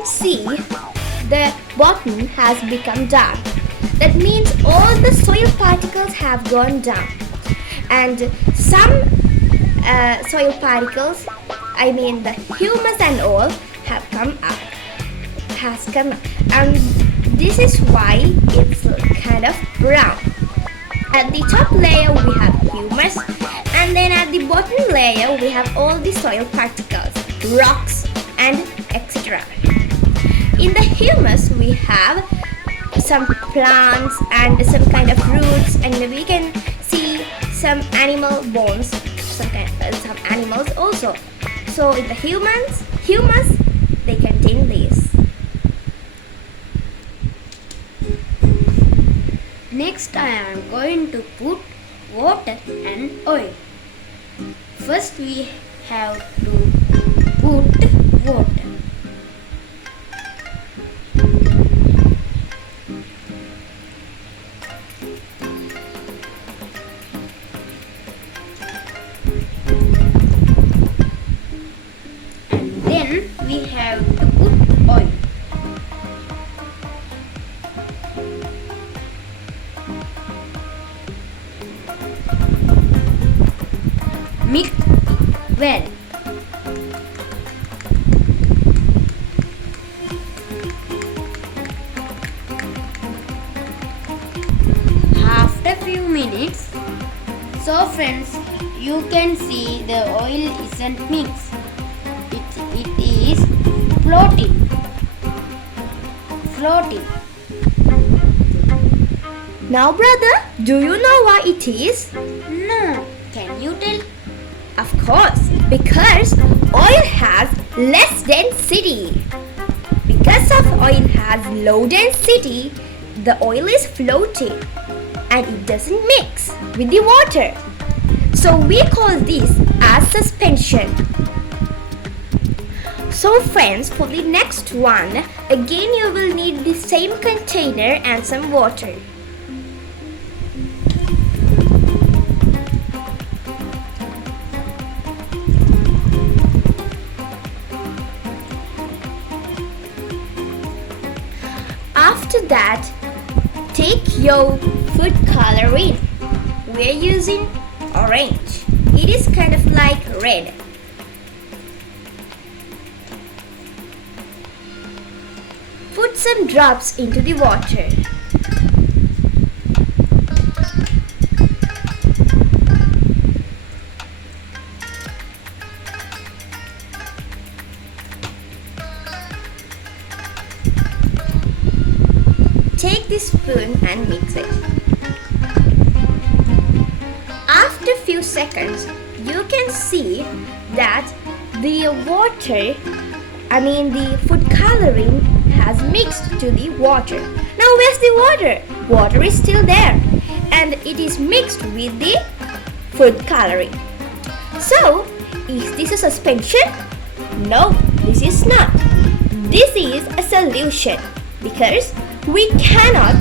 can see the bottom has become dark. That means all the soil particles have gone down, and some soil particles, I mean the humus and all, have come up. And this is why it's kind of brown. At the top layer we have humus, and then at the bottom layer we have all the soil particles, rocks and etc. In the humus we have some plants and some kind of roots, and we can see some animal bones, some animals also. So in the humus they contain these. Next I am going to put water and oil. First we have to put water. And then we have to put oil. Mix well. After few minutes, so friends, you can see the oil isn't mixed. It is floating. Now brother, do you know why it is? No, can you tell? Of course, because oil has less density. Because of oil has low density, the oil is floating and it doesn't mix with the water. So we call this as suspension. So friends, for the next one, again you will need the same container and some water. After that, take your food coloring. We are using orange. It is kind of like red. Put some drops into the water. Take the spoon and mix it. After few seconds, you can see that the water, the food coloring has mixed to the water. Now where's the water? Water is still there and it is mixed with the food coloring. So, is this a suspension? No, this is not. This is a solution because we cannot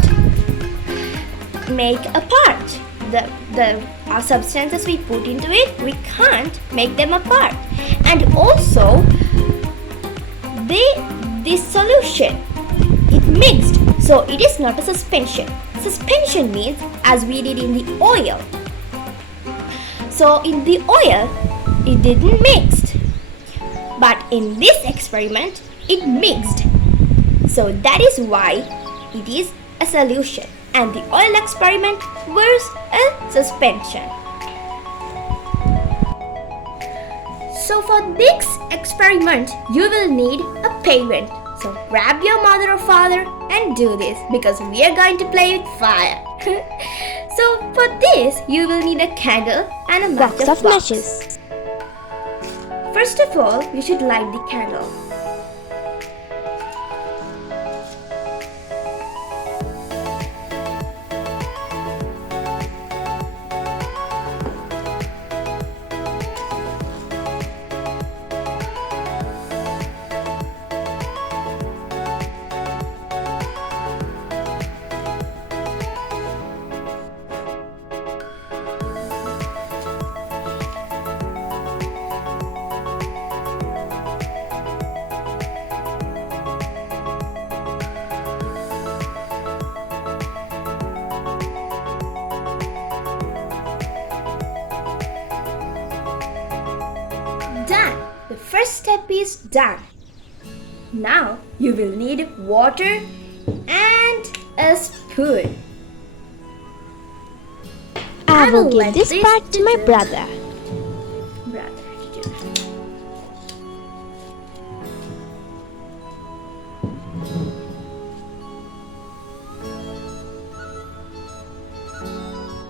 make apart the substances we put into it. We can't make them apart, and also this solution, it mixed, so it is not a suspension. Suspension means as we did in the oil. So in the oil it didn't mix, but in this experiment it mixed. So that is why it is a solution and the oil experiment was a suspension. So for this experiment you will need a parent. So grab your mother or father and do this because we are going to play with fire. So for this you will need a candle and a box of matches. First of all, you should light the candle. first step is done. Now you will need water and a spoon. I will let give this part to my brother.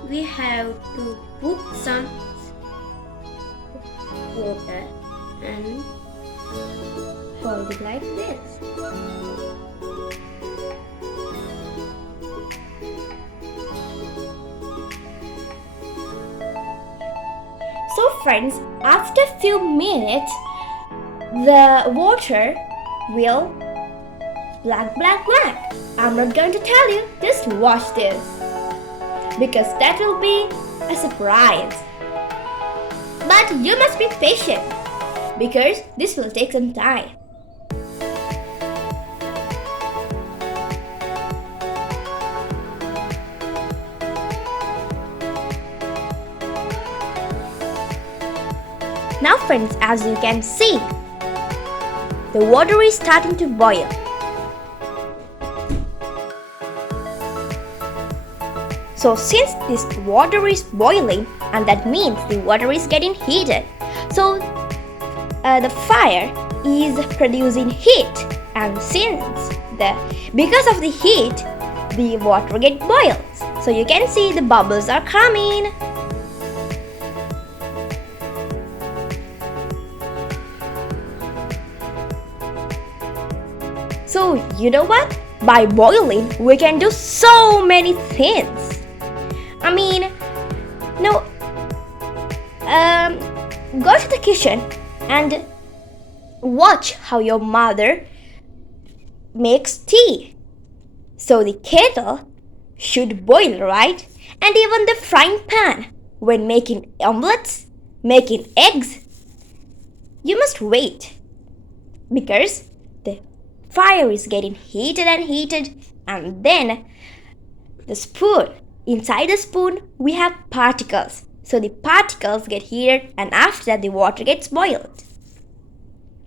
We have to put some water and Hold it like this. So friends, after a few minutes, the water will black. I'm not going to tell you, just watch this. Because that will be a surprise. But you must be patient because this will take some time. Now friends, as you can see, the water is starting to boil. So since this water is boiling, and that means the water is getting heated, so the fire is producing heat, and because of the heat, the water gets boiled. So you can see the bubbles are coming. So you know what? By boiling, we can do so many things. I mean, no, go to the kitchen and watch how your mother makes tea. So the kettle should boil, right? And even the frying pan, when making omelets, making eggs, you must wait because the fire is getting heated, and then the spoon. Inside the spoon, we have particles. So the particles get heated, and after that, the water gets boiled.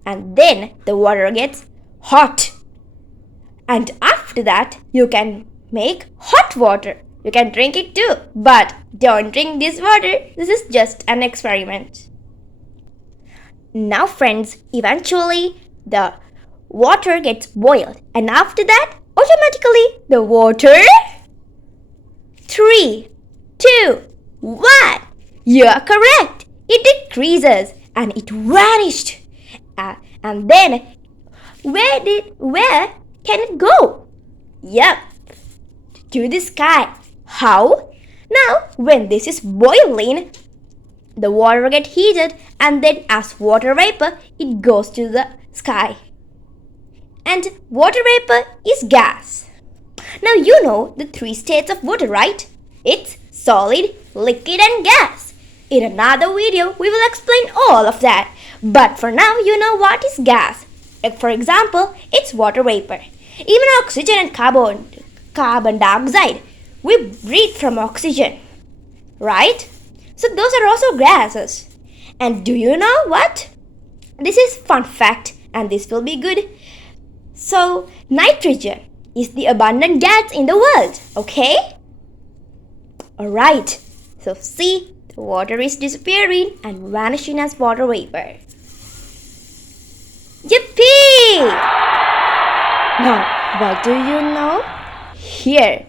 And then the water gets hot. And after that, you can make hot water. You can drink it too. But don't drink this water. This is just an experiment. Now friends, eventually the water gets boiled. And after that, automatically the water... 3, 2, 1. You are correct. It decreases and it vanished. And then where can it go? Yep, to the sky. How? Now, when this is boiling, the water gets heated, and then as water vapor, it goes to the sky. And water vapor is gas. Now you know the 3 states of water, right? It's solid, liquid and gas. In another video, we will explain all of that. But for now, you know what is gas. For example, it's water vapor. Even oxygen and carbon dioxide, we breathe from oxygen, right? So those are also gases. And do you know what? This is fun fact, and this will be good. So nitrogen is the abundant gas in the world, okay? Alright, so see, the water is disappearing and vanishing as water vapor. Yippee! Now, what do you know? Here,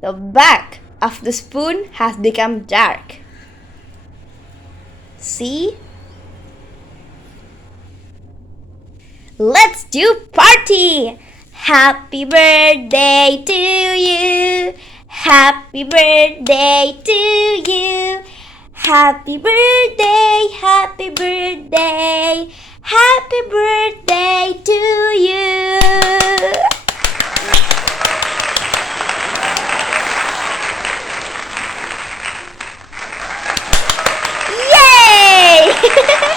the back of the spoon has become dark. See? Let's do party! Happy birthday to you! Happy birthday to you! Happy birthday, happy birthday, happy birthday to you! Yay!